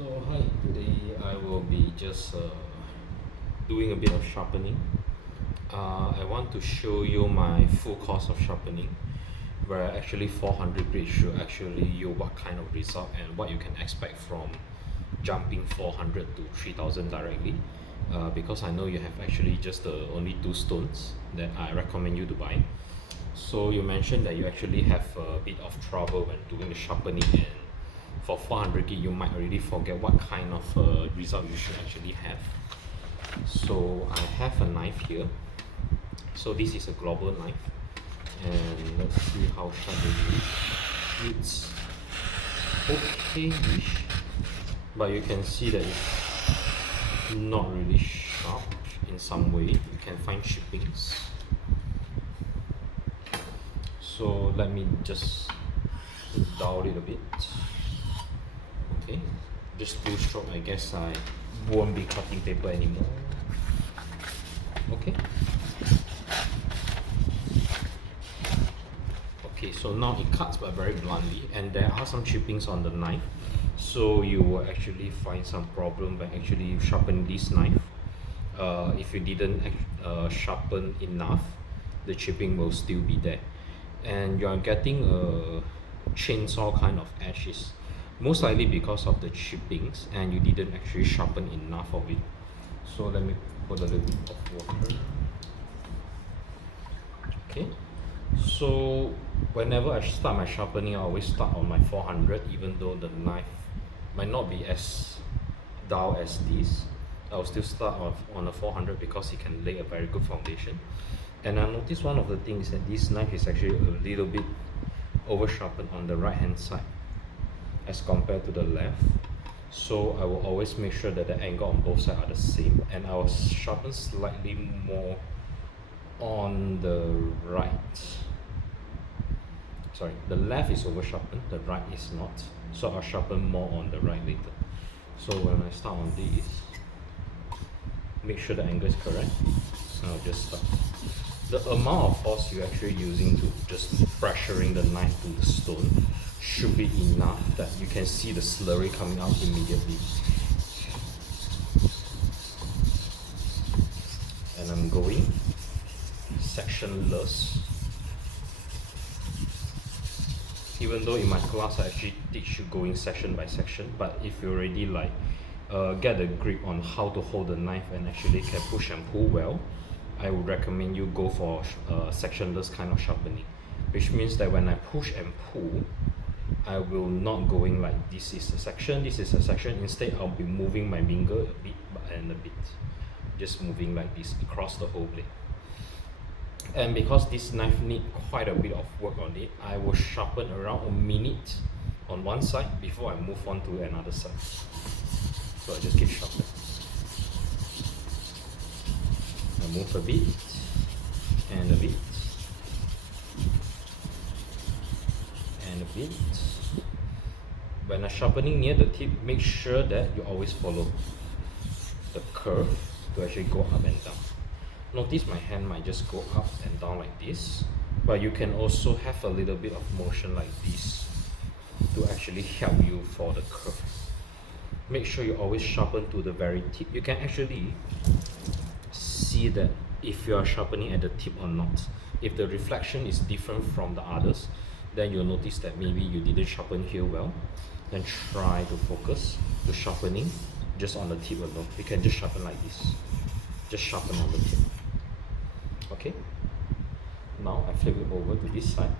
So hi, today I will be just doing a bit of sharpening. I want to show you my full course of sharpening, where actually 400 grit should actually yield what kind of result and what you can expect from jumping 400 to 3000 directly. Because I know you have actually just the only two stones that I recommend you to buy. So you mentioned that you actually have a bit of trouble when doing the sharpening, and for 400 gig you might already forget what kind of result you should actually have. So I have a knife here. So this is a global knife, and let's see how sharp it is. It's okay-ish, but you can see that it's not really sharp in some way. You can find chippings. So let me just dull it a bit. Okay, just two stroke. I guess I won't be cutting paper anymore. Okay. Okay, so now it cuts but very bluntly, and there are some chippings on the knife, so you will actually find some problem when actually sharpen this knife. If you didn't sharpen enough, the chipping will still be there, and you are getting a chainsaw kind of edges, most likely because of the chippings and you didn't actually sharpen enough of it. So let me put a little bit of water. Okay, so whenever I start my sharpening, I always start on my 400, even though the knife might not be as dull as this. I'll still start off on a 400 because it can lay a very good foundation. And I noticed one of the things that this knife is actually a little bit over sharpened on the right hand side as compared to the left. So I will always make sure that the angle on both sides are the same, and I will sharpen slightly more on the right. Sorry, the left is over sharpened, the right is not. So I'll sharpen more on the right later. So when I start on this, make sure the angle is correct. I'll just start. The amount of force you're actually using to just pressuring the knife to the stone should be enough that you can see the slurry coming out immediately. And I'm going sectionless. Even though in my class I actually teach you going section by section, but if you already like get a grip on how to hold the knife and actually can push and pull well, I would recommend you go for sectionless kind of sharpening, which means that when I push and pull, I will not going like this is a section, this is a section. Instead, I'll be moving my finger a bit and a bit, just moving like this across the whole blade. And because this knife need quite a bit of work on it, I will sharpen around a minute on one side before I move on to another side. So I just keep sharpening. I move a bit and a bit and a bit. When I'm sharpening near the tip, make sure that you always follow the curve to actually go up and down. Notice my hand might just go up and down like this, but you can also have a little bit of motion like this to actually help you for the curve. Make sure you always sharpen to the very tip. You can actually see that if you are sharpening at the tip or not. If the reflection is different from the others, then you'll notice that maybe you didn't sharpen here well. Then try to focus the sharpening just on the tip alone. You can just sharpen like this. Just sharpen on the tip. Okay, now I flip it over to this side.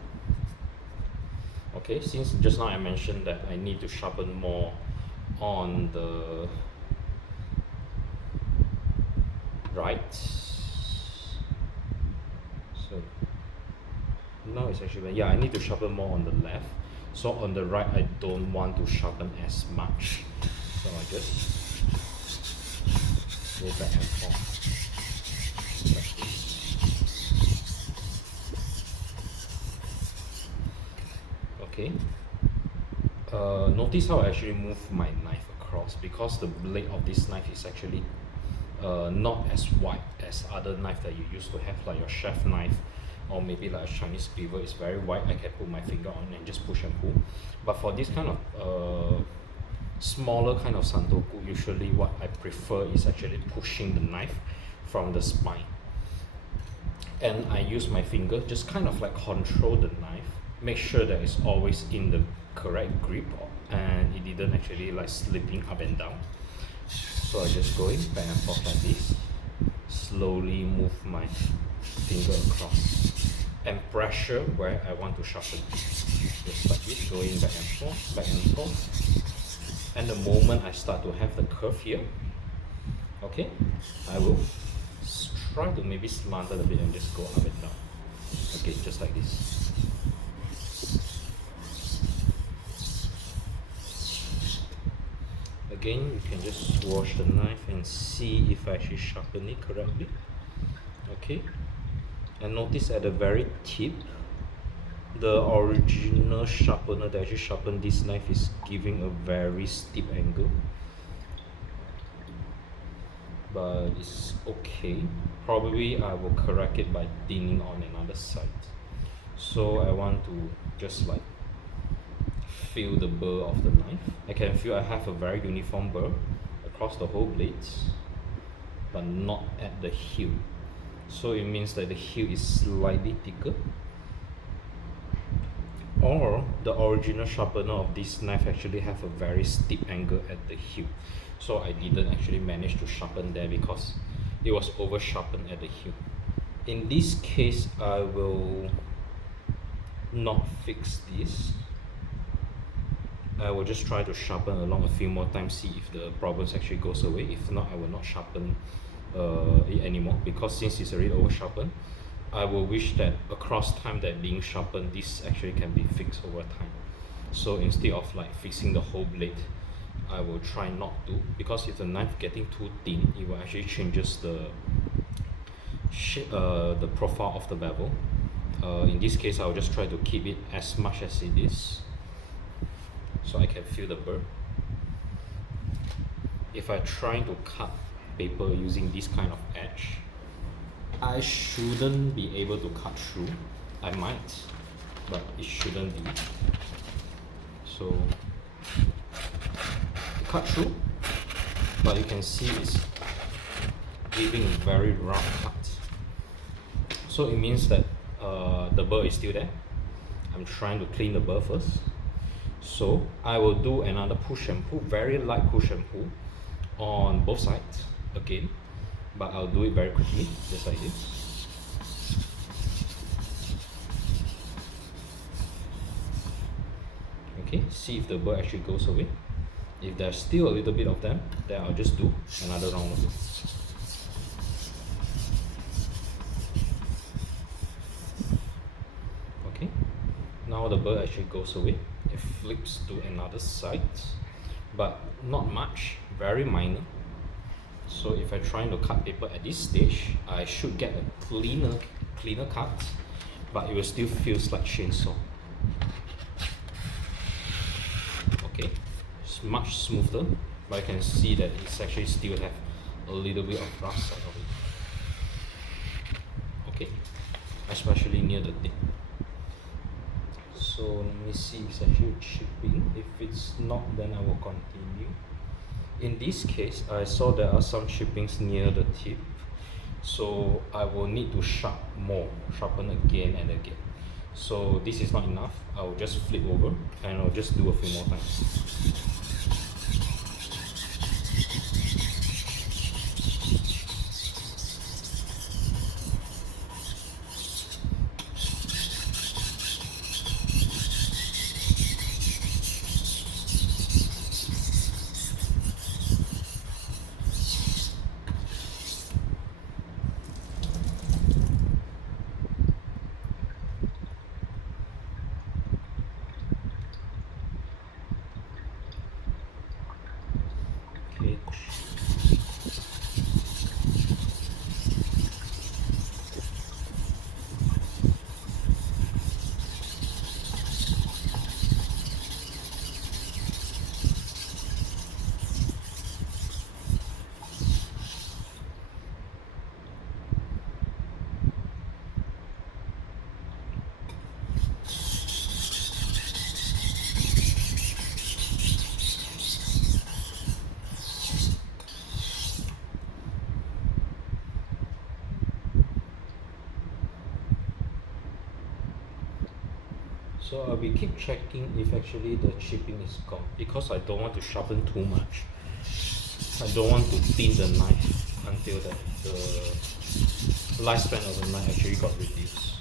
Okay, since just now I mentioned that I need to sharpen more on the right, so now it's actually, yeah, I need to sharpen more on the left. So on the right, I don't want to sharpen as much, so I just go back and forth like this. Okay, notice how I actually move my knife across, because the blade of this knife is actually not as wide as other knife that you used to have, like your chef knife or maybe like a Chinese beaver is very wide. I can put my finger on and just push and pull. But for this kind of smaller kind of santoku, usually what I prefer is actually pushing the knife from the spine. And I use my finger, just kind of like control the knife, make sure that it's always in the correct grip and it didn't actually like slipping up and down. So I just go in back and forth like this, slowly move my finger across and pressure where I want to sharpen. Just like this, going back and forth, back and forth. And the moment I start to have the curve here, okay, I will try to maybe slant it a bit and just go up and down. Okay, just like this. Again, you can just wash the knife and see if I actually sharpen it correctly. Okay, and notice at the very tip, the original sharpener that actually sharpened this knife is giving a very steep angle. But it's okay. Probably I will correct it by thinning on another side. So I want to just like feel the burr of the knife. I can feel I have a very uniform burr across the whole blades, but not at the heel. So it means that the heel is slightly thicker, or the original sharpener of this knife actually have a very steep angle at the heel. So I didn't actually manage to sharpen there because it was over sharpened at the heel. In this case, I will not fix this. I will just try to sharpen along a few more times, see if the problems actually goes away. If not, I will not sharpen it anymore, because since it's already over sharpened, I will wish that across time that being sharpened, this actually can be fixed over time. So instead of like fixing the whole blade, I will try not to, because if the knife getting too thin, it will actually changes the shape, the profile of the bevel. In this case, I will just try to keep it as much as it is, so I can feel the burr. If I try to cut paper using this kind of edge, I shouldn't be able to cut through. I might, but it shouldn't be. So cut through, but you can see it's giving a very rough cut. So it means that the burr is still there. I'm trying to clean the burr first. So I will do another push and pull, very light push and pull on both sides again, but I'll do it very quickly, just like this. Okay, see if the burr actually goes away. If there's still a little bit of them, then I'll just do another round of it. Okay, now the burr actually goes away. It flips to another side, but not much, very minor. So if I'm trying to cut paper at this stage, I should get a cleaner cut, but it will still feels like chainsaw. Okay, it's much smoother, but I can see that it's actually still have a little bit of rough side of it. Okay, especially near the tip. So let me see if it's actually chipping. If it's not, then I will continue. In this case, I saw there are some chippings near the tip, so I will need to sharpen again and again. So this is not enough. I will just flip over and I'll just do a few more times. So I'll be keep checking if actually the chipping is gone, because I don't want to sharpen too much. I don't want to thin the knife until the lifespan of the knife actually got reduced.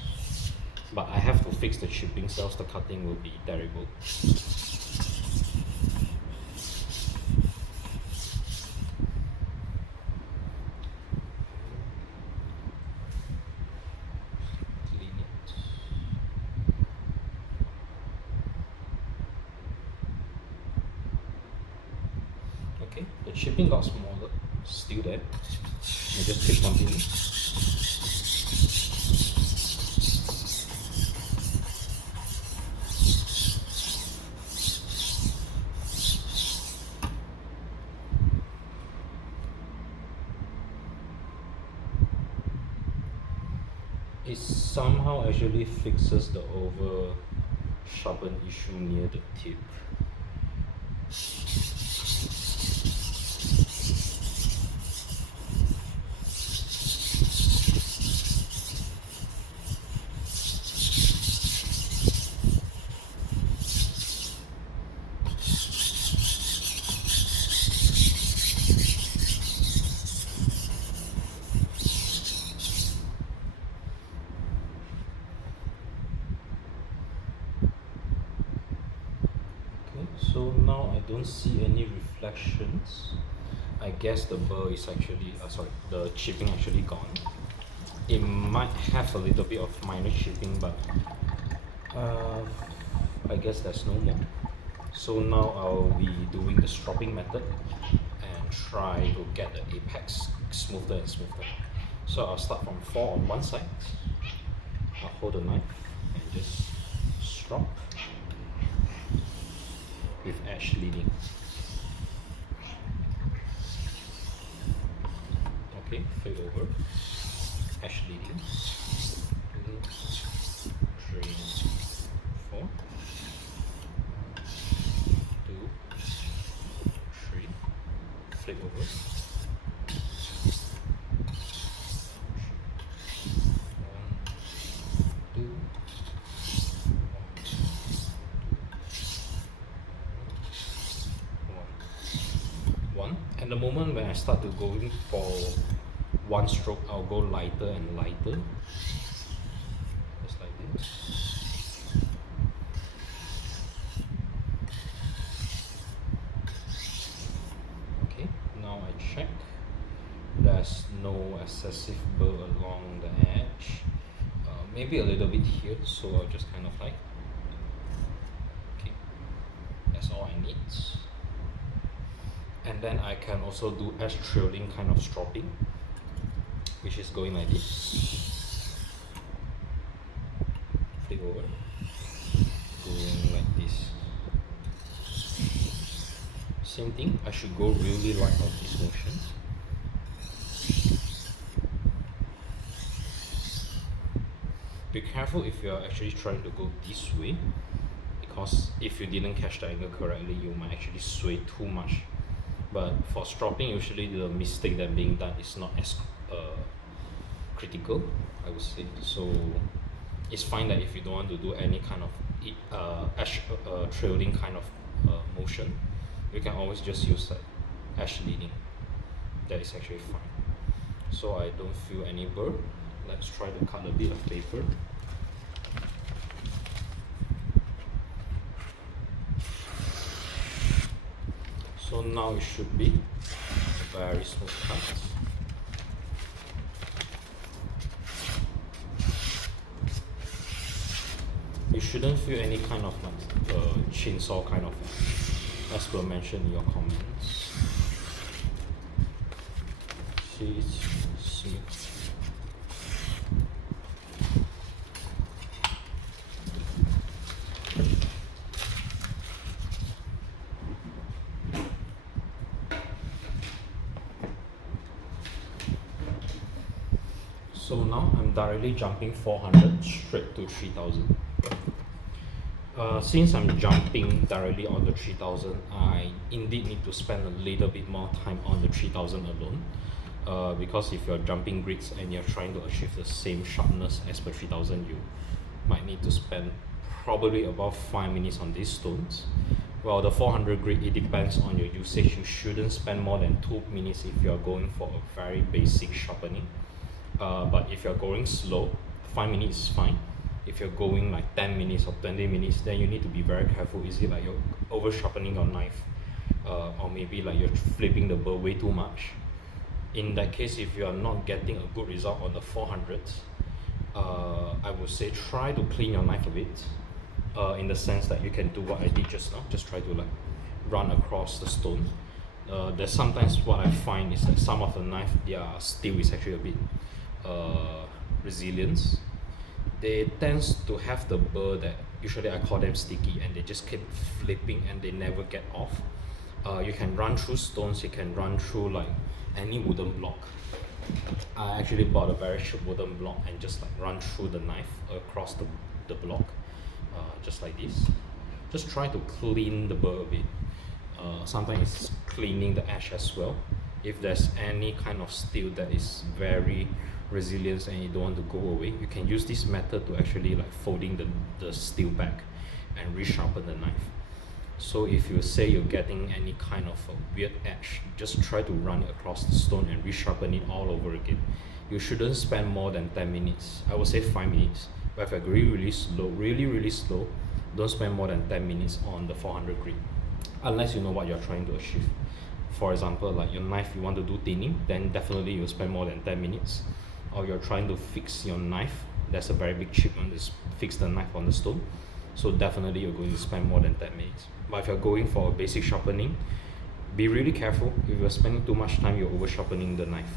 But I have to fix the chipping, else the cutting will be terrible. Clean it. Okay, the chipping got smaller, still there. I just keep continuing. It somehow actually fixes the over sharpen issue near the tip. So now I don't see any reflections. I guess the burr is actually, the chipping actually gone. It might have a little bit of minor chipping, but I guess there's no more. So now I'll be doing the stropping method and try to get the apex smoother and smoother. So I'll start from 4 on one side. I'll hold the knife and just strop with edge leading. Okay, flip over, edge leading. 2, 3, 4. 2, 3. Flip over. 1, 2. 1. And the moment when I start to going for one stroke, I'll go lighter and lighter, just like this. Okay, now I check. There's no excessive burr along the edge. Maybe a little bit here, so I'll just kind of like. Okay, that's all I need. And then I can also do edge trailing kind of stropping, which is going like this. Flip over, going like this. Same thing, I should go really light on this motion. Be careful if you're actually trying to go this way, because if you didn't catch the angle correctly, you might actually sway too much. But for stropping, usually the mistake that being done is not as critical, I would say. So it's fine that if you don't want to do any kind of edge trailing kind of motion, you can always just use edge leading. That is actually fine. So I don't feel any burr. Let's try to cut a bit of paper. So now it should be a very smooth cut. You shouldn't feel any kind of chainsaw kind of, as per mentioned in your comments. See, it's smooth. So now I'm directly jumping 400 straight to 3000. Since I'm jumping directly on the 3000, I indeed need to spend a little bit more time on the 3000 alone. Because if you're jumping grids and you're trying to achieve the same sharpness as per 3000, you might need to spend probably about 5 minutes on these stones. Well, the 400 grit, it depends on your usage. You shouldn't spend more than 2 minutes if you're going for a very basic sharpening. But if you're going slow, 5 minutes is fine. If you're going like 10 minutes or 20 minutes, then you need to be very careful. Is it like you're over sharpening your knife? Or maybe like you're flipping the burr way too much. In that case, if you are not getting a good result on the 400s, I would say try to clean your knife a bit, in the sense that you can do what I did just now. Just try to like run across the stone. There's sometimes what I find is that some of the knife, their steel is actually a bit resilience. They tends to have the burr that usually I call them sticky, and they just keep flipping and they never get off. You can run through stones, you can run through like any wooden block. I actually bought a very cheap wooden block and just like run through the knife across the block, just like this. Just try to clean the burr a bit. Sometimes it's cleaning the edge as well. If there's any kind of steel that is very resilient and you don't want to go away, you can use this method to actually like folding the steel back and resharpen the knife. So if you say you're getting any kind of a weird edge, just try to run it across the stone and resharpen it all over again. You shouldn't spend more than 10 minutes. I would say 5 minutes. But if you're really slow, really slow, don't spend more than 10 minutes on the 400 grit, unless you know what you're trying to achieve. For example, like your knife, you want to do thinning, then definitely you'll spend more than 10 minutes. Or you're trying to fix your knife, there's a very big chip on this, fix the knife on the stone. So definitely you're going to spend more than 10 minutes. But if you're going for a basic sharpening, be really careful. If you're spending too much time, you're over sharpening the knife.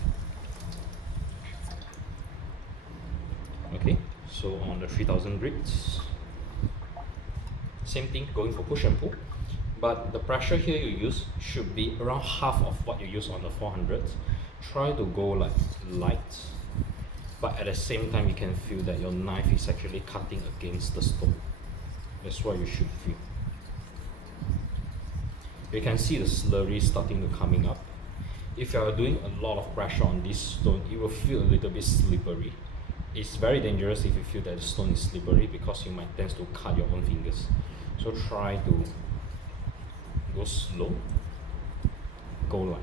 Okay, so on the 3000 grits, same thing, going for push and pull. But the pressure here you use should be around half of what you use on the 400. Try to go like light, but at the same time you can feel that your knife is actually cutting against the stone. That's what you should feel. You can see the slurry starting to coming up. If you are doing a lot of pressure on this stone, it will feel a little bit slippery. It's very dangerous if you feel that the stone is slippery, because you might tend to cut your own fingers. So try to go slow, go light.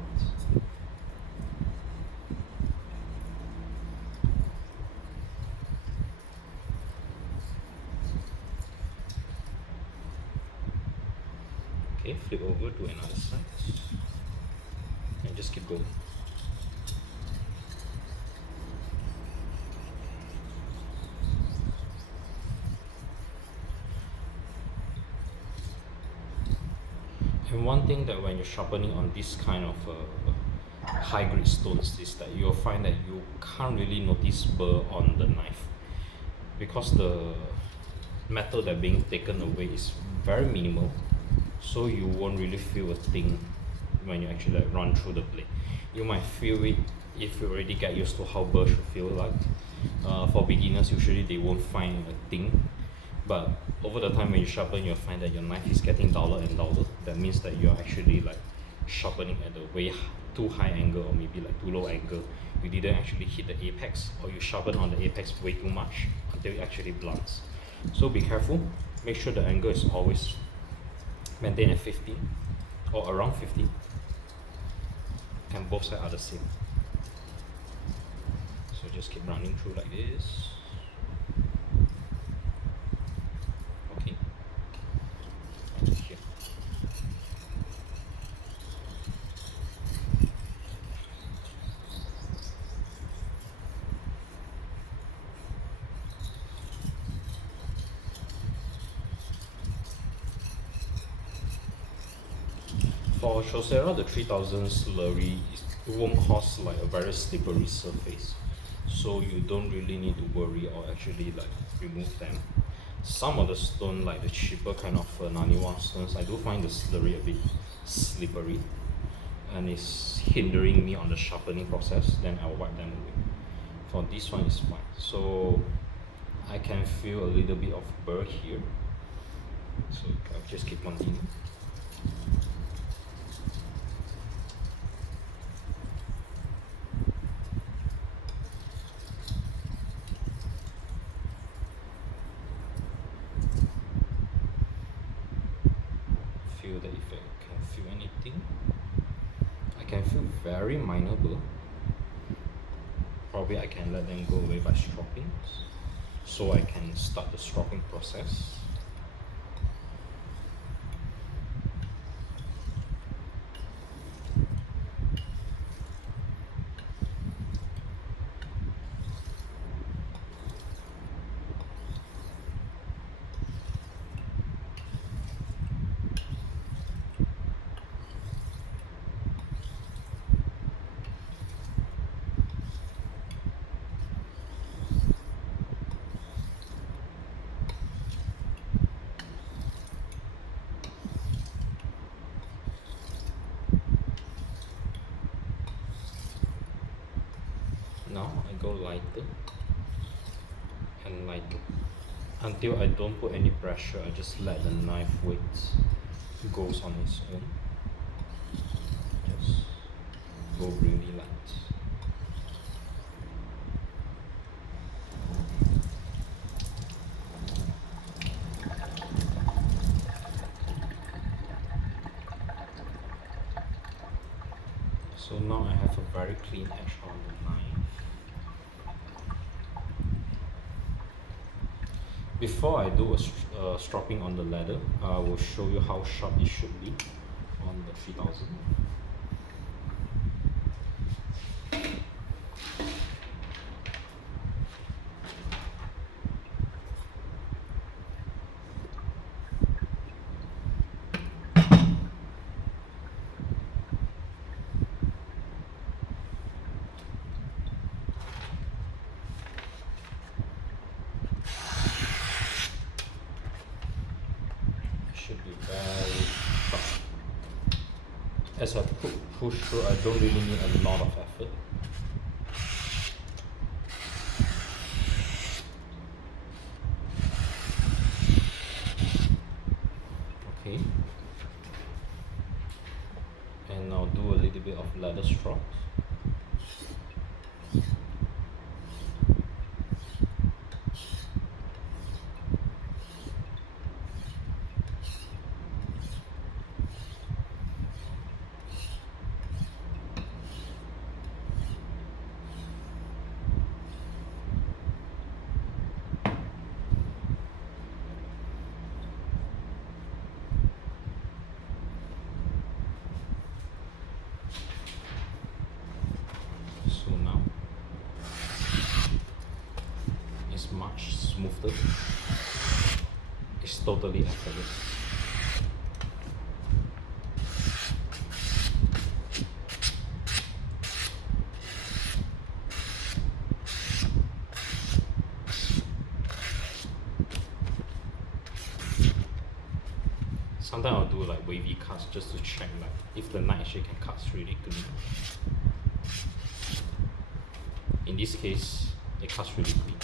Okay, flip over to another side and just keep going. And one thing that when you're sharpening on this kind of high grade stones is that you'll find that you can't really notice burr on the knife, because the metal that being taken away is very minimal. So you won't really feel a thing when you actually like run through the blade. You might feel it if you already get used to how burr should feel like. For beginners, usually they won't find a thing, but over the time when you sharpen, you'll find that your knife is getting duller and duller. That means that you're actually like sharpening at a way too high angle, or maybe like too low angle. You didn't actually hit the apex, or you sharpen on the apex way too much until it actually blunts. So be careful. Make sure the angle is always maintain at 50 or around 50, and both sides are the same. So just keep running through like this. Okay, and here. For Chosera, the 3000 slurry won't cause like a very slippery surface, so you don't really need to worry or actually like remove them. Some of the stone, like the cheaper kind of Naniwa stones, I do find the slurry a bit slippery and it's hindering me on the sharpening process. Then I'll wipe them away. For this one, it's fine. So I can feel a little bit of burr here, so I'll just keep continuing. feel that if I can feel anything, I can feel very minor burr. Probably I can let them go away by stropping, so I can start the stropping process. Now I go lighter and lighter until I don't put any pressure. I just let the knife weight goes on its own. Just go really light. So now I have a very clean edge on the knife. Before I do a stropping on the leather, I will show you how sharp it should be on the 3000. Should be very sharp. As I push through, I don't really need a lot of effort. Okay. And now do a little bit of leather strops. So now it's much smoother. It's totally effortless. Sometimes I'll do like wavy cuts just to check like if the knife actually can cut really clean. In this case, it cuts really clean.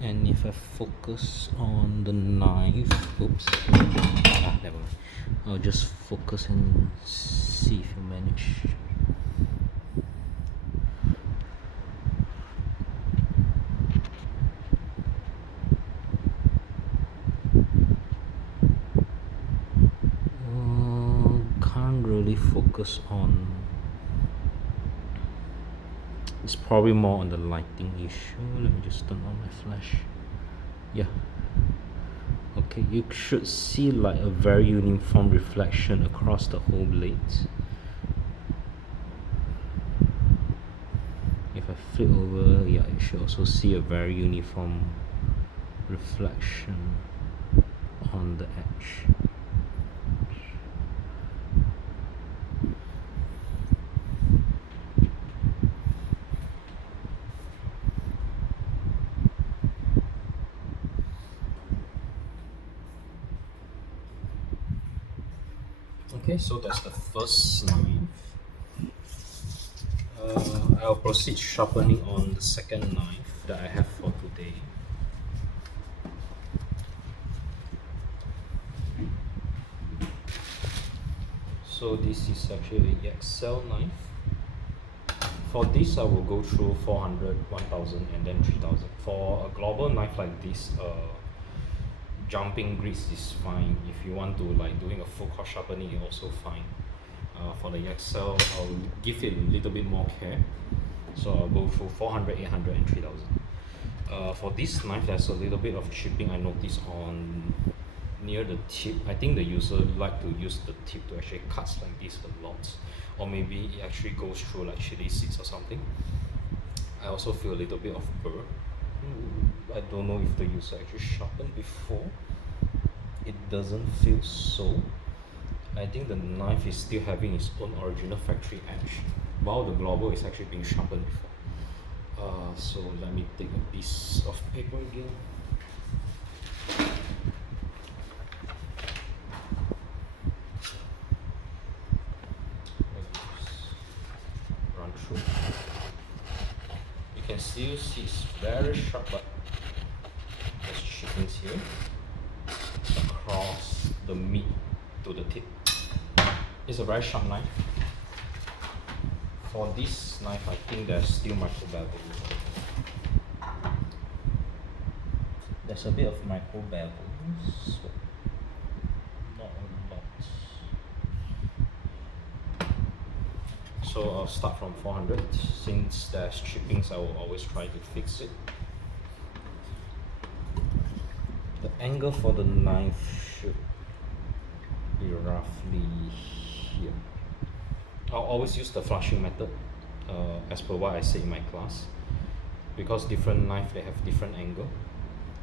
And if I focus on the knife, oops, never mind. I'll just focus and see if you manage. Can't really focus on. It's probably more on the lighting issue. Let me just turn on my flash. Yeah. Okay, you should see like a very uniform reflection across the whole blade. If I flip over, yeah, you should also see a very uniform reflection on the edge. Okay, so that's the first knife. I'll proceed sharpening on the second knife that I have for today. So this is actually the XL knife. For this, I will go through 400, 1000, and then 3000. For a global knife like this, jumping grease is fine. If you want to like doing a full course sharpening, it's also fine. For the XL, I'll give it a little bit more care. So I'll go through 400, 800, and 3000. For this knife, there's a little bit of chipping I noticed on near the tip. I think the user like to use the tip to actually cut like this a lot, or maybe it actually goes through like chili seeds or something. I also feel a little bit of burr. I don't know if the user actually sharpened before. It doesn't feel so. I think the knife is still having its own original factory edge, while the global is actually being sharpened before. So let me take a piece of paper again. Run through. You can still see it's very sharp, but there's chippings here across the meat to the tip. It's a very sharp knife. For this knife, I think there's still micro bevel. There's a bit of micro bevel, so not a lot. So I'll start from 400. Since there's chippings, I will always try to fix it. The angle for the knife should be roughly here. I'll always use the flushing method, as per what I say in my class, because different knife they have different angle.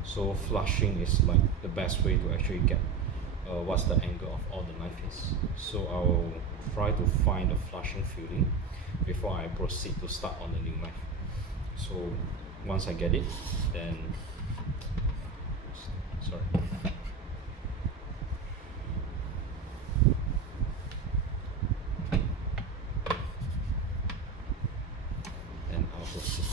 So flushing is like the best way to actually get what's the angle of all the knife is. So I'll try to find the flushing feeling before I proceed to start on the new knife. So once I get it, then sorry. And I'll proceed.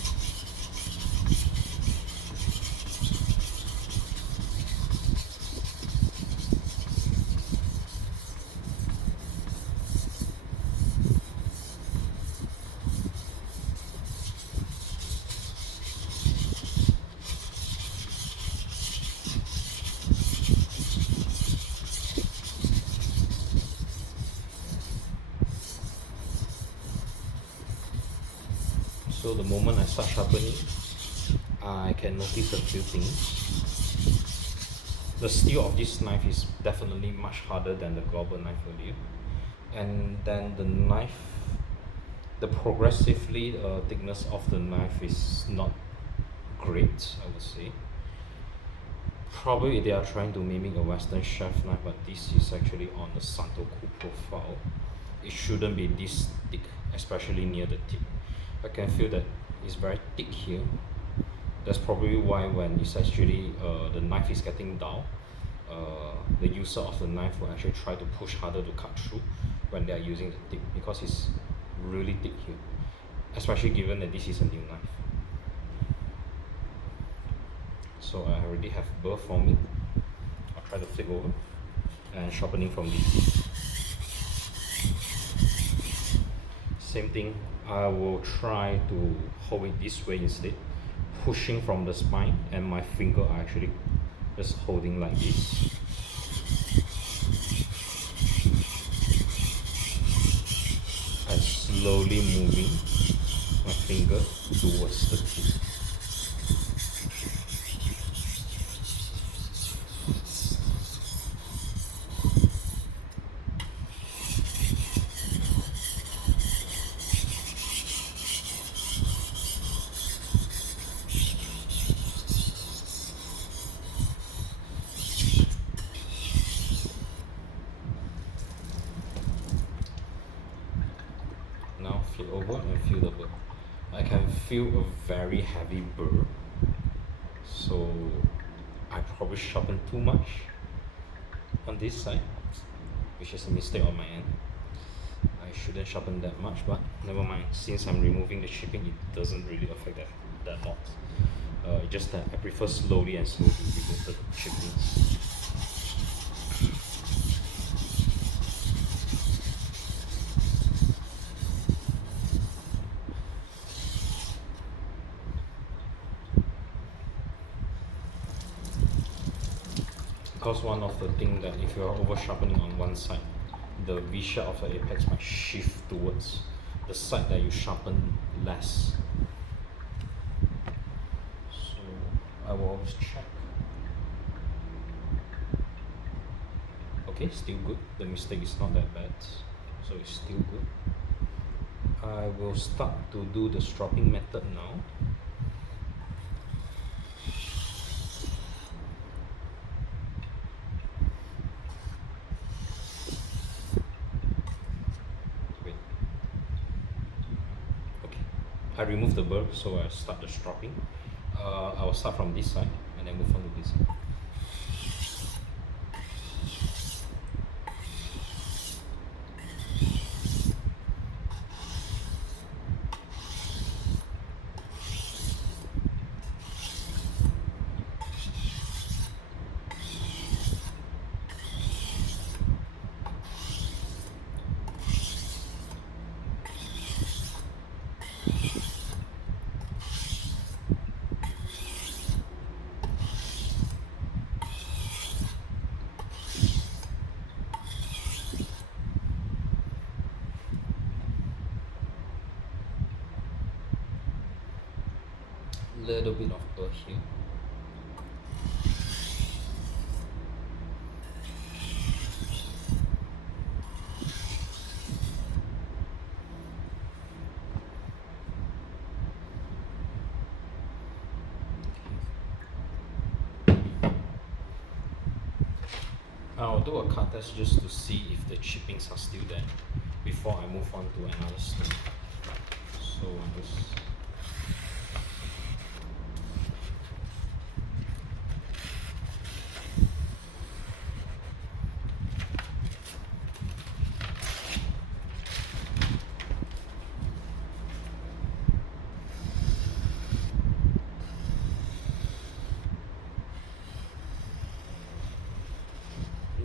So the moment I start sharpening, I can notice a few things. The steel of this knife is definitely much harder than the global knife earlier. And then the knife, the progressively thickness of the knife is not great, I would say. Probably they are trying to mimic a Western chef knife, but this is actually on the Santoku profile. It shouldn't be this thick, especially near the tip. I can feel that it's very thick here. That's probably why when it's actually the knife is getting down, the user of the knife will actually try to push harder to cut through when they are using the tip, because it's really thick here, especially given that this is a new knife. So I already have burr forming. I'll try to flip over and sharpening from this. Same thing, I will try to hold it this way instead, pushing from the spine, and my finger are actually just holding like this. And slowly moving my finger towards the tip. Now flip over and feel the burr. I can feel a very heavy burr, so I probably sharpened too much on this side, which is a mistake on my end. I shouldn't sharpen that much, but never mind. Since I'm removing the chipping, it doesn't really affect that lot. It's just that I prefer slowly and slowly to remove the chippings. Because one of the things that if you are over sharpening on one side, the V shape of the apex might shift towards the side that you sharpen less. So I will always check. Okay, still good. The mistake is not that bad, so it's still good. I will start to do the stropping method now. Wait. Okay, I remove the burr, so I start the stropping. I will start from this side and then move on to this side. Little bit of burr here. I'll do a cut test just to see if the chippings are still there before I move on to another stone. So I'll just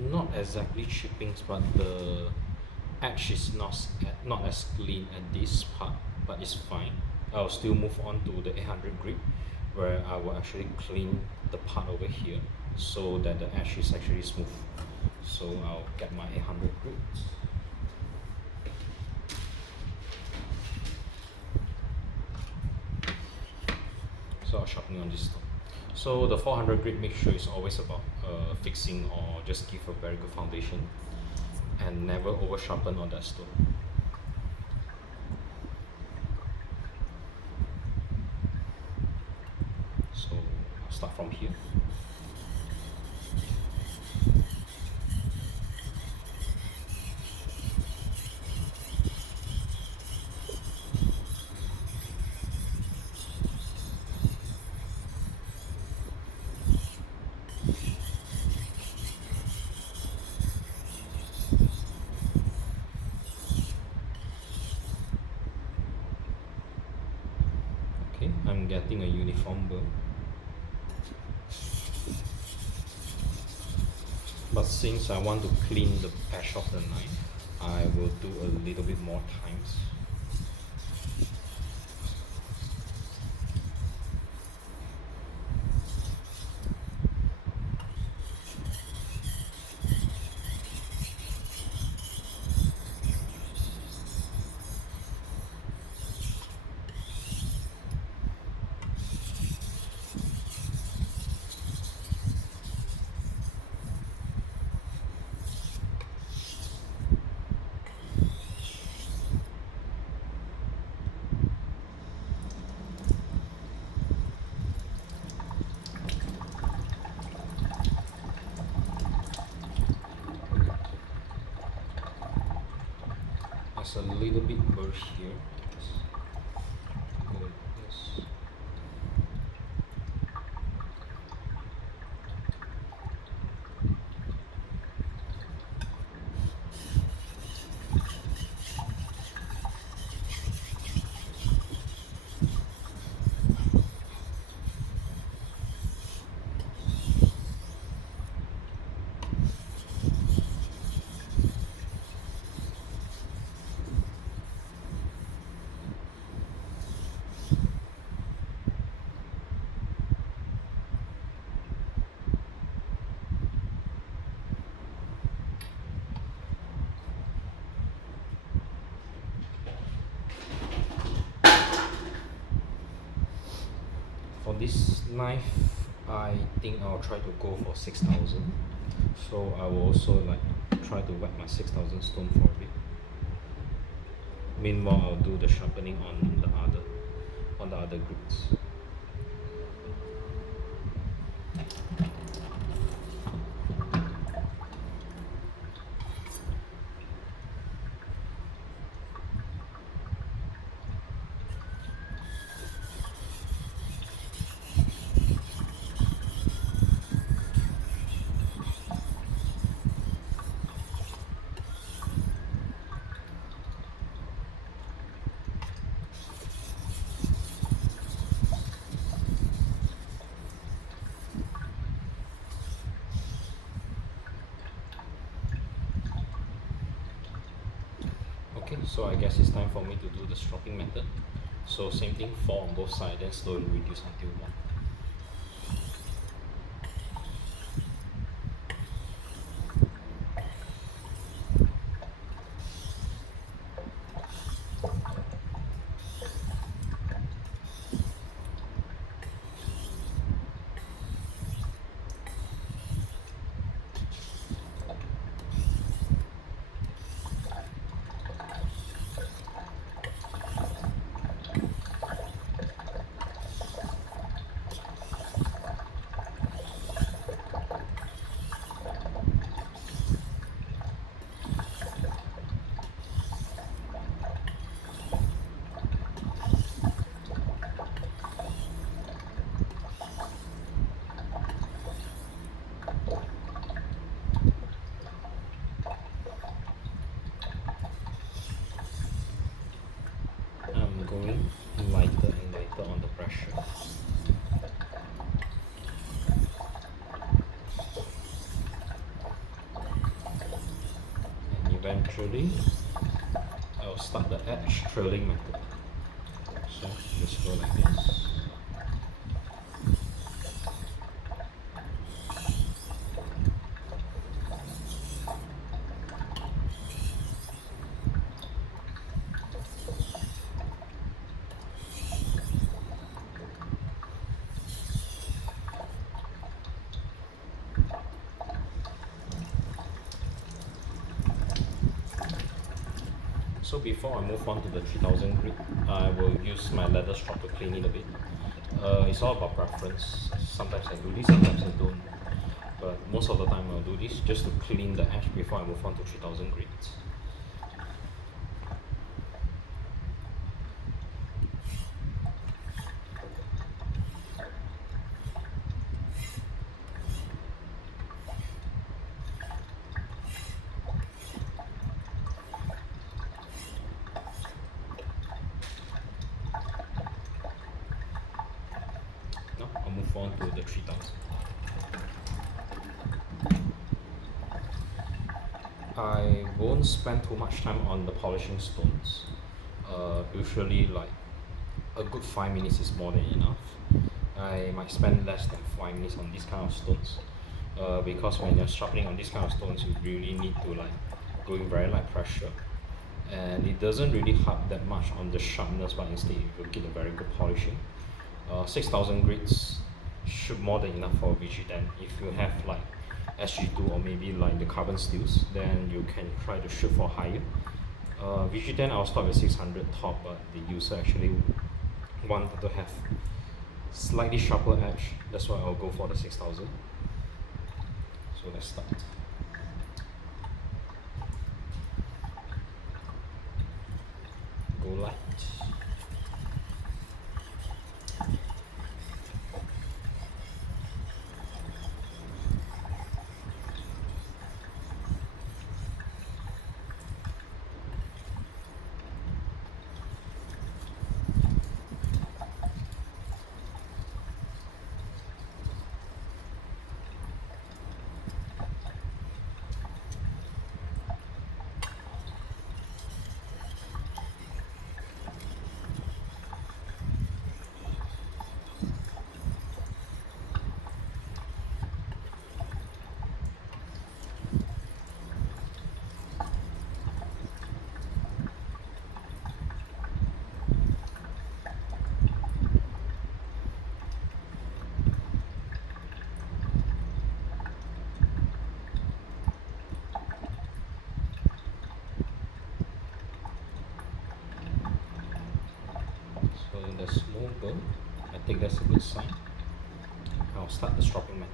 not exactly chippings, but the edge is not as clean at this part, but it's fine. I'll still move on to the 800 grit, where I will actually clean the part over here so that the edge is actually smooth. So I'll get my 800 grit. So I'll sharpen on this stone. So the 400 grit, make sure it's always about fixing or just give a very good foundation and never over sharpen on that stone. So I'll start from here. Okay, I'm getting a uniform burr. But since I want to clean the edge of the knife, I will do a little bit more times. There's a little bit burr here. Just go like this. this knife, I think I'll try to go for 6,000. So I will also like try to whack my 6,000 stone for a bit. Meanwhile, I'll do the sharpening on the other grids. Okay, so I guess it's time for me to do the stropping method. So same thing, 4 on both sides, then slowly reduce until 1. I'm going lighter and lighter on the pressure. And eventually, I'll start the edge trailing method. So just go like this. So before I move on to the 3000 grit, I will use my leather strop to clean it a bit. It's all about preference. Sometimes I do this, sometimes I don't. But most of the time I'll do this just to clean the edge before I move on to 3000 grit. Now I'll move on to the 3000. I won't spend too much time on the polishing stones. Usually like a good 5 minutes is more than enough. I might spend less than 5 minutes on these kind of stones. Because when you're sharpening on these kind of stones, you really need to like go in very light pressure. And it doesn't really help that much on the sharpness, but instead you will get a very good polishing. 6,000 grits should more than enough for VG10. If you have like SG2 or maybe like the carbon steels, then you can try to shoot for higher. VG10 I'll start with 600 top, but the user actually wanted to have slightly sharper edge. That's why I'll go for the 6,000. So let's start. Go light. there's no burn, I think that's a good sign. I'll start the stropping method.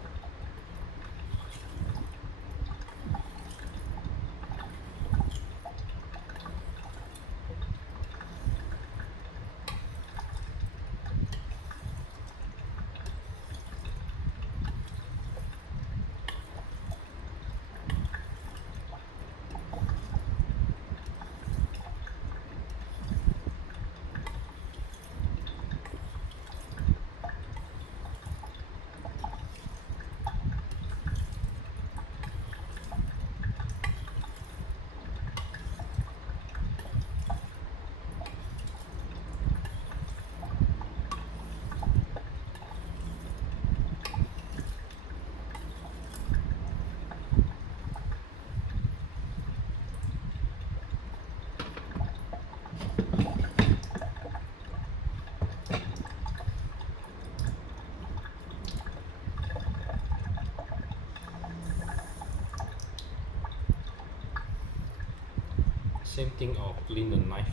Same thing, I'll clean the knife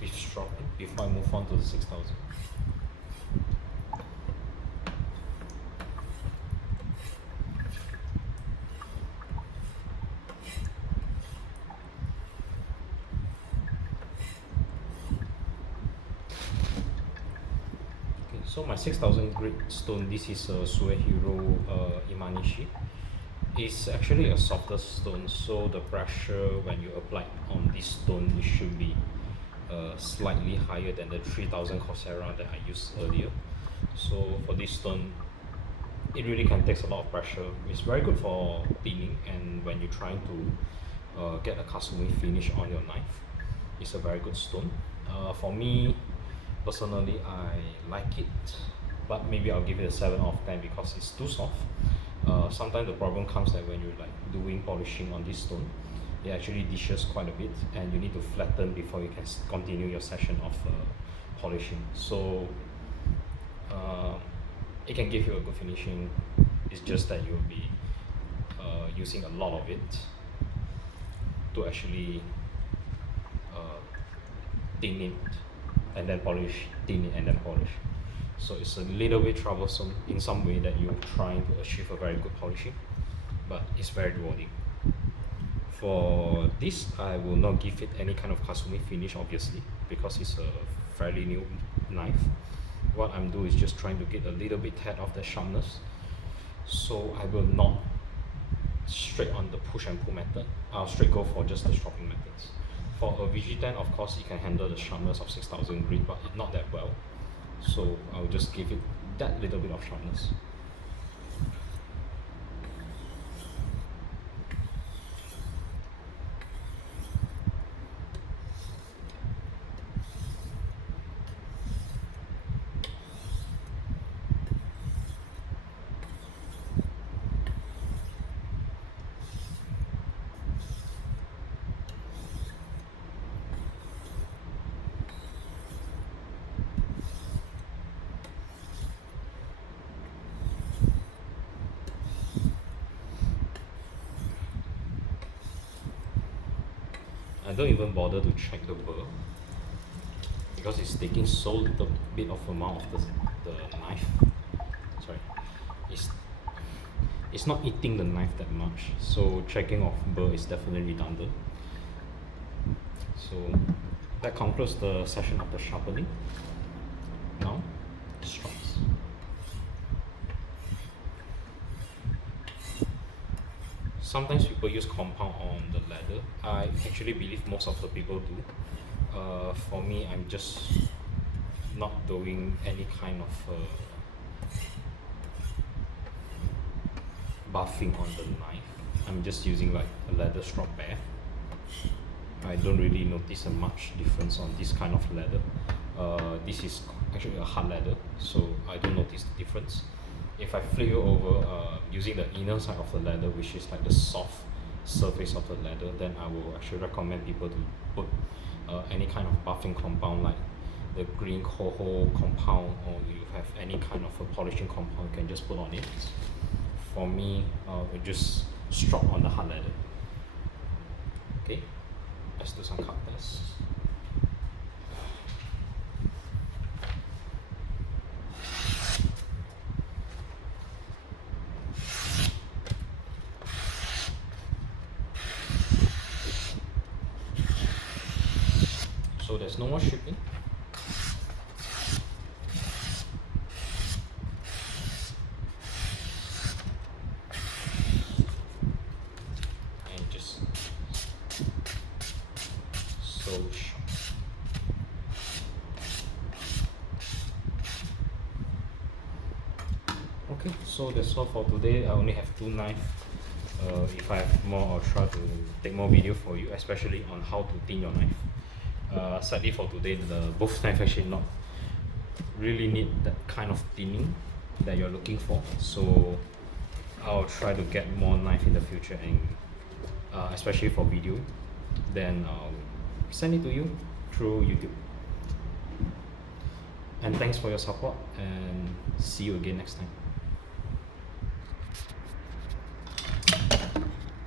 with stropping before I move on to the 6000. Okay, so my 6000 grit stone, this is a Suehiro Imanishi. It's actually a softer stone, so the pressure when you apply on this stone, it should be slightly higher than the 3000 Chosera that I used earlier. So for this stone, it really can take a lot of pressure. It's very good for cleaning, and when you're trying to get a kasumi finish on your knife, it's a very good stone. For me, personally, I like it, but maybe I'll give it a 7 out of 10 because it's too soft. Sometimes the problem comes that when you're like doing polishing on this stone, it actually dishes quite a bit, and you need to flatten before you can continue your session of polishing. So it can give you a good finishing. It's just that you'll be using a lot of it to actually thin it and then polish, thin it and then polish. So it's a little bit troublesome in some way that you're trying to achieve a very good polishing, but it's very rewarding. For this, I will not give it any kind of kasumi finish, obviously, because it's a fairly new knife. What I'm doing is just trying to get a little bit tad of the sharpness. So I will not straight on the push and pull method. I'll straight go for just the stropping methods. For a VG10, of course, it can handle the sharpness of 6000 grit, but not that well. So I'll just give it that little bit of sharpness. I don't even bother to check the burr because it's taking so little bit of amount of the knife. Sorry, it's not eating the knife that much, so checking of burr is definitely redundant. So that concludes the session of the sharpening. Now, strops. Sometimes people use compound on the leather. I actually believe most of the people do. For me, I'm just not doing any kind of buffing on the knife. I'm just using like a leather strop bare. I don't really notice a much difference on this kind of leather. This is actually a hard leather, so I don't notice the difference. If I flip it over using the inner side of the leather, which is like the soft surface of the leather, then I will actually recommend people to put any kind of buffing compound like the green coho compound, or you have any kind of a polishing compound, you can just put on it. For me, we just strop on the hard leather. Okay, let's do some cut tests. there's no more shipping. And just so sharp. Okay, so that's all for today. I only have 2 knives. If I have more, I'll try to take more video for you, especially on how to thin your knife. Sadly for today, both knives actually not really need that kind of thinning that you're looking for. So I'll try to get more knife in the future, and especially for video, then I'll send it to you through YouTube. And thanks for your support, and see you again next time.